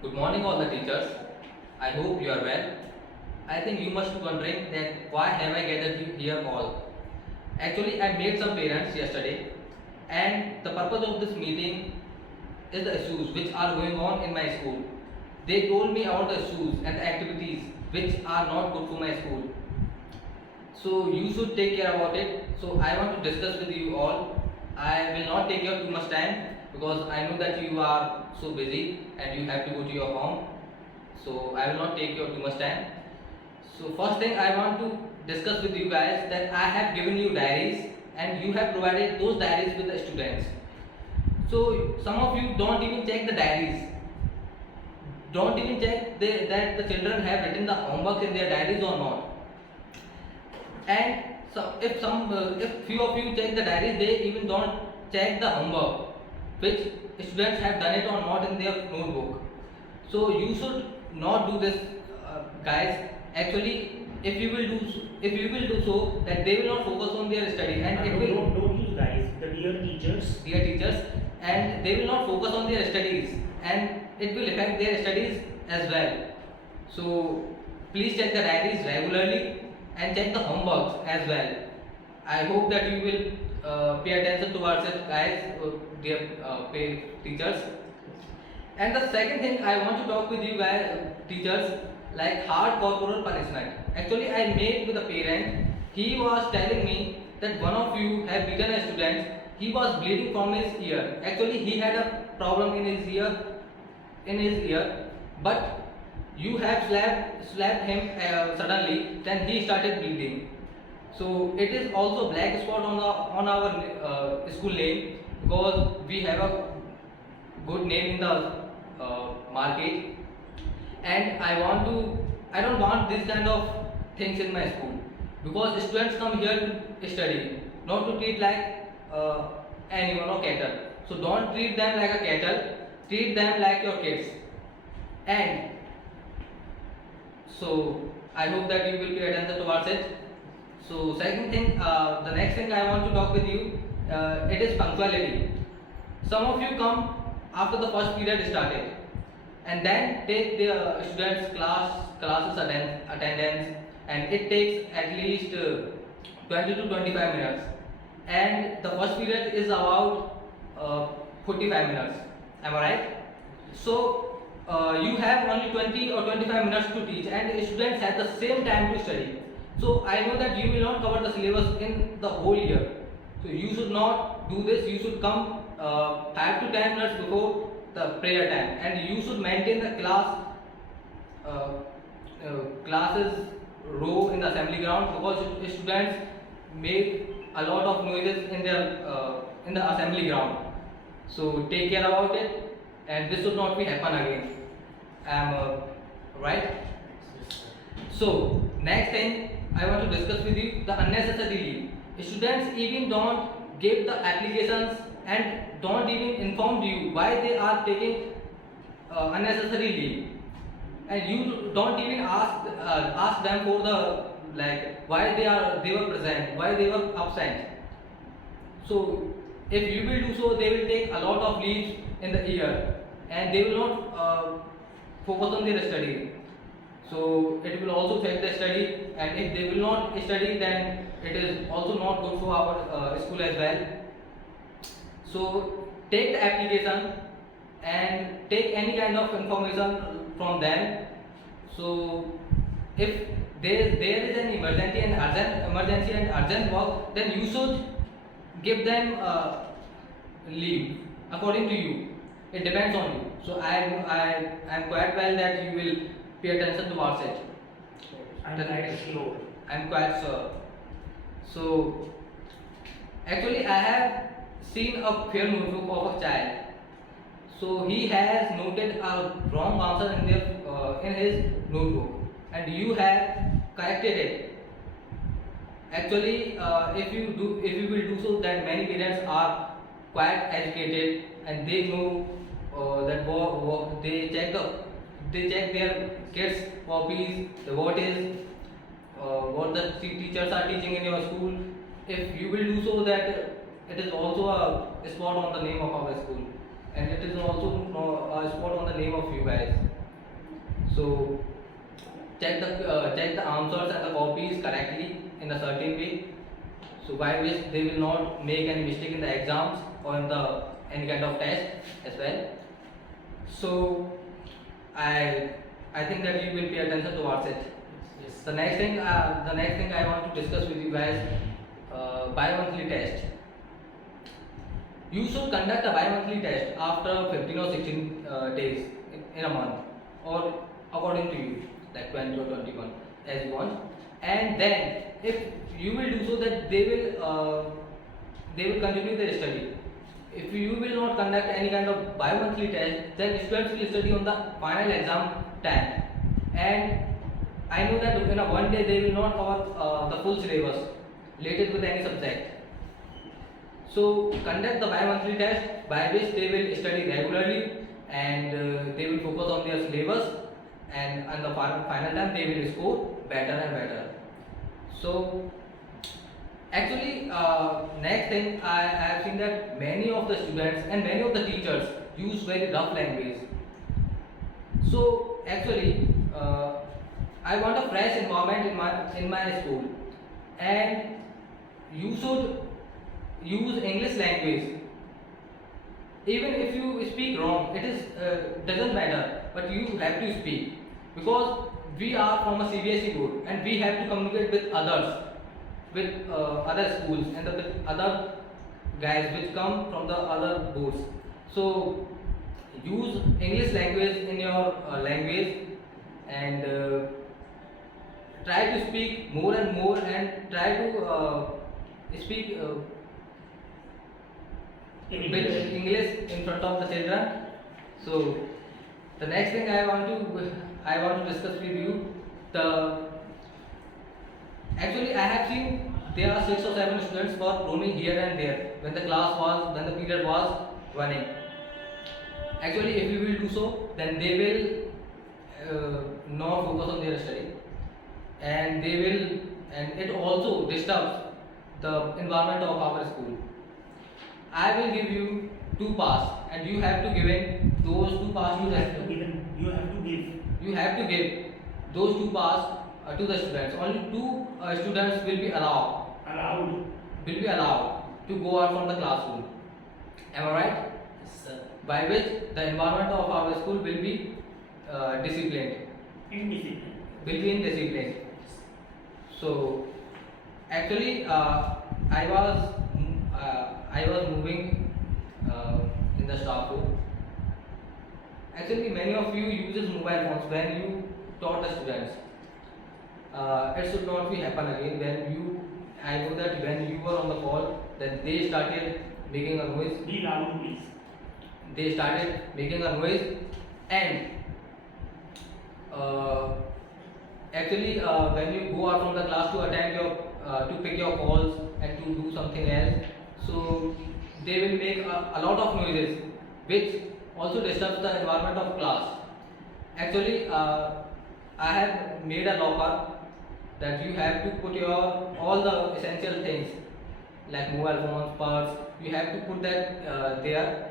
Good morning all the teachers. I hope you are well. I think you must be wondering that why have I gathered you here all. Actually, I met some parents yesterday and the purpose of this meeting is the issues which are going on in my school. They told me about the issues and the activities which are not good for my school. So you should take care about it. So I want to discuss with you all. I will not take your too much time because I know that you are so busy and you have to go to your home. So I will not take your too much time. So first thing I want to discuss with you guys that I have given you diaries and you have provided those diaries with the students. So some of you don't even check the diaries. Don't even check that the children have written the homework in their diaries or not. And so if few of you check the diaries, they even don't check the homework which students have done it or not in their notebook. So you should not do this, guys. Actually, if you will do so, that they will not focus on their study and it will don't use guys, the dear teachers, and they will not focus on their studies and it will affect their studies as well. So please check the diaries regularly and check the homeworks as well. I hope that you will pay attention towards it, guys, dear teachers. And the second thing I want to talk with you guys, teachers, like hard corporal punishment. Actually, I met with a parent. He was telling me that one of you have beaten a student. He was bleeding from his ear. Actually, he had a problem in his ear, but you have slapped him suddenly. Then he started bleeding. So it is also black spot on our school name because we have a good name in the market, and I don't want this kind of things in my school because students come here to study, not to treat like animal or cattle. So don't treat them like a cattle, treat them like your kids. And so I hope that you will pay attention towards it. So second thing, the next thing I want to talk with you, it is punctuality. Some of you come after the first period started and then take the students classes attendance, and it takes at least 20 to 25 minutes, and the first period is about 45 minutes. Am I right? So you have only 20 or 25 minutes to teach and students have the same time to study. So I know that you will not cover the syllabus in the whole year. So you should not do this. You should come 5 to 10 minutes before the prayer time, and you should maintain the classes row in the assembly ground because students make a lot of noises in the assembly ground. So take care about it, and this should not be happen again. Am right? So next thing I want to discuss with you the unnecessary leave. Students even don't give the applications and don't even inform you why they are taking unnecessary leave, and you don't even ask them for the like why they were present, why they were absent. So if you will do so, they will take a lot of leaves in the year and they will not focus on their study. So it will also affect the study, and if they will not study, then it is also not good for our school as well. So take the application and take any kind of information from them. So if there is an emergency and urgent work, then you should give them leave according to you. It depends on you. So I'm quite well that you will pay attention towards it. I'm quite sure. I'm quite sure. So actually I have seen a fair notebook of a child. So he has noted a wrong answer in his notebook, and you have corrected it. Actually, if you will do so, that many parents are quite educated and they know that they check their kids' copies, what the teachers are teaching in your school. If you will do so, that it is also a spot on the name of our school. and it is also spot on the name of you guys. So check the answers and the copies correctly in a certain way, so by which they will not make any mistake in the exams or in the any kind of test as well. So I think that you will pay attention towards it. Yes. The next thing I want to discuss with you guys, bi-monthly test. You should conduct a bi-monthly test after 15 or 16 days in a month, or according to you, like 20 or 21 as you want. And then if you will do so, that they will continue their study. If you will not conduct any kind of bi-monthly test, then students will study on the final exam time. And I know that in a one day they will not cover the full syllabus related with any subject. So conduct the bi-monthly test, by which they will study regularly, and they will focus on their syllabus, and on the final time they will score better and better. So actually, next thing, I have seen that many of the students and many of the teachers use very rough language. So actually, I want a fresh environment in my school, and you should use English language. Even if you speak wrong, it is doesn't matter, but you have to speak, because we are from a CBSE board and we have to communicate with others, with other schools and with other guys which come from the other boards. So use English language in your language, and try to speak more and more, and try to speak In with English. English in front of the children. So the next thing I want to discuss with you, the actually I have seen there are 6 or 7 students were roaming here and there when the period was running. Actually, if you will do so, then they will not focus on their study, and it also disturbs the environment of our school. I will give you 2 pass, and you have to give in those 2 pass to You the have to give. you have to give those 2 pass to the students. Only 2 students will be allowed to go out from the classroom. Am I right? Yes, sir. By which the environment of our school will be disciplined. Indiscipline. Will be in discipline. So actually, I was moving in the staff room. Actually, many of you uses mobile phones when you taught the students. It should not be happen again. I know that when you were on the call, that they started making a noise. Be loud, please. They started making a noise, and actually, when you go out from the class to attend to pick your calls and to do something else, so they will make a lot of noises, which also disturbs the environment of class. Actually, I have made a locker that you have to put your all the essential things like mobile phones, purse. You have to put that there,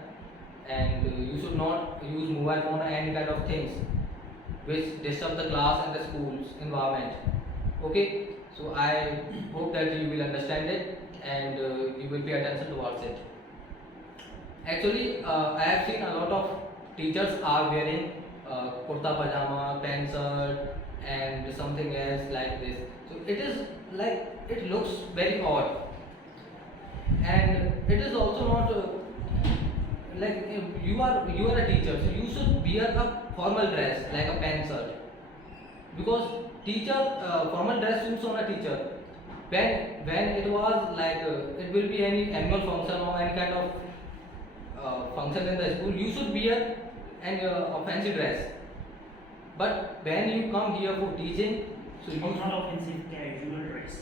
and you should not use mobile phone or any kind of things which disturb the class and the school's environment. Okay, so I hope that you will understand it, and you will pay attention towards it. Actually, I have seen a lot of teachers are wearing kurta pajama, pant shirt, and something else like this. So it is like it looks very odd, and it is also not like you are a teacher, so you should wear a formal dress like a pant shirt, because teacher formal dress suits on a teacher. When it was like it will be any annual function or any kind of function in the school, you should wear a fancy dress. But when you come here for teaching, so you Not offensive, casual dress.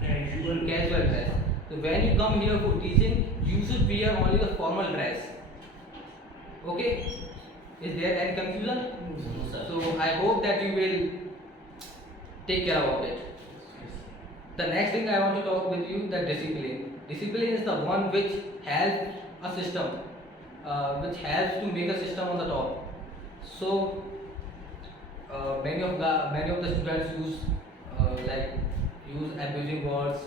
Casual. casual dress. So when you come here for teaching, you should wear only the formal dress. Okay? Is there any confusion? No, sir. So I hope that you will take care about it. The next thing I want to talk with you, the discipline. Discipline is the one which has a system, which helps to make a system on the top. So many of the students use abusing words,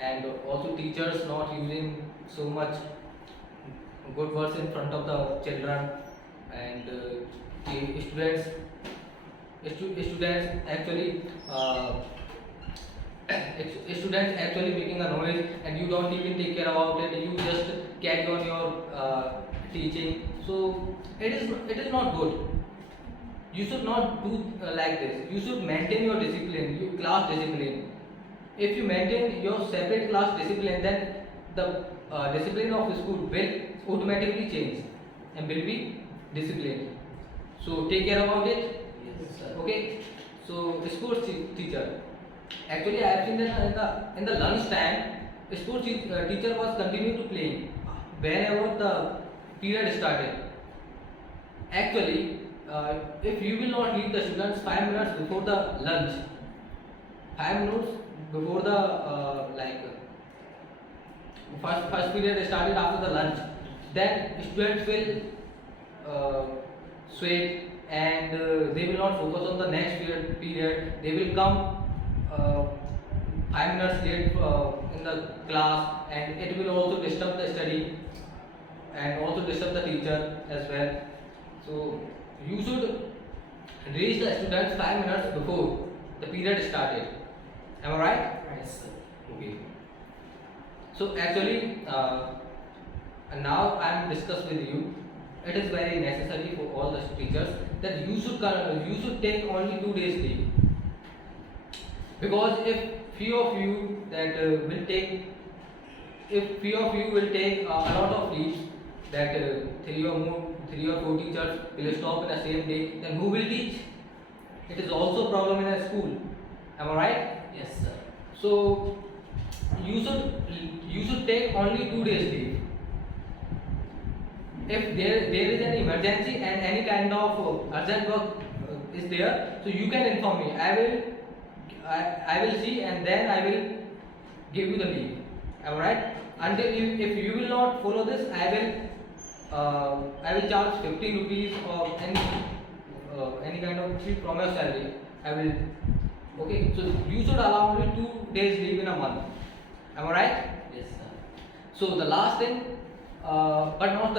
and also teachers not using so much good words in front of the children, and the students actually students actually making a noise, and you don't even take care about it, you just carry on your teaching. So it is not good. You should not do like this. You should maintain your discipline, your class discipline. If you maintain your separate class discipline, then the discipline of the school will automatically change and will be disciplined. So take care about it. Yes, sir. Okay. So sports teacher. Actually, I have seen that in the lunch time, sports teacher was continuing to play whenever the period started. Actually, if you will not leave the students 5 minutes before the lunch, 5 minutes before the first period started after the lunch, then students will sweat, and they will not focus on the next period. They will come 5 minutes late in the class, and it will also disturb the study and also disturb the teacher as well. So you should reach the students 5 minutes before the period started. Am I right? Right, sir. Okay. So actually, now I am discuss with you. It is very necessary for all the teachers that you should take only 2 days leave, because if few of you will take a lot of leaves, that three or four teachers will stop in the same day, then who will teach? It is also a problem in a school. Am I right? Yes, sir. So you should take only 2 days leave. If there is an emergency and any kind of urgent work is there, so you can inform me. I will see, and then I will give you the leave. Am I right? Until if you will not follow this, I will charge 15 rupees or any kind of fee from your salary. I will. Okay. So you should allow only 2 days leave in a month. Am I right? Yes, sir. So the last thing, but not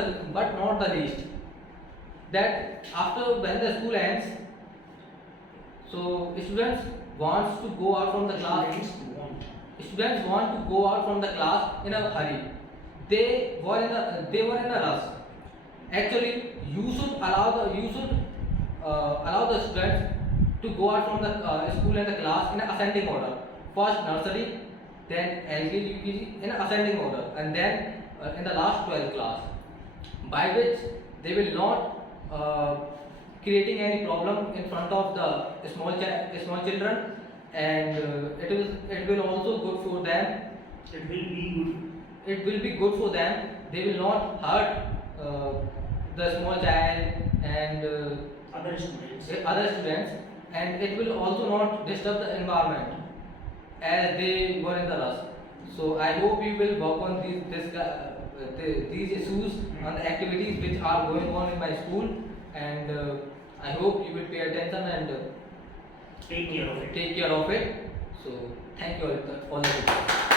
the least, that after when the school ends, so students wants to go out from the class. Students want to go out from the class in a hurry. They were in a rush. Actually, you should allow the students to go out from the school and the class in an ascending order. First nursery, then LKG, UKG in an ascending order, and then in the last 12th class, by which they will not creating any problem in front of the small children, and it will also good for them. It will be good. It will be good for them. They will not hurt the small child and Other students. other students, and it will also not disturb the environment as they were in the rush. So I hope you will work on these issues and the activities which are going on in my school, and I hope you will pay attention and Take care of it. take care of it. So thank you all the people.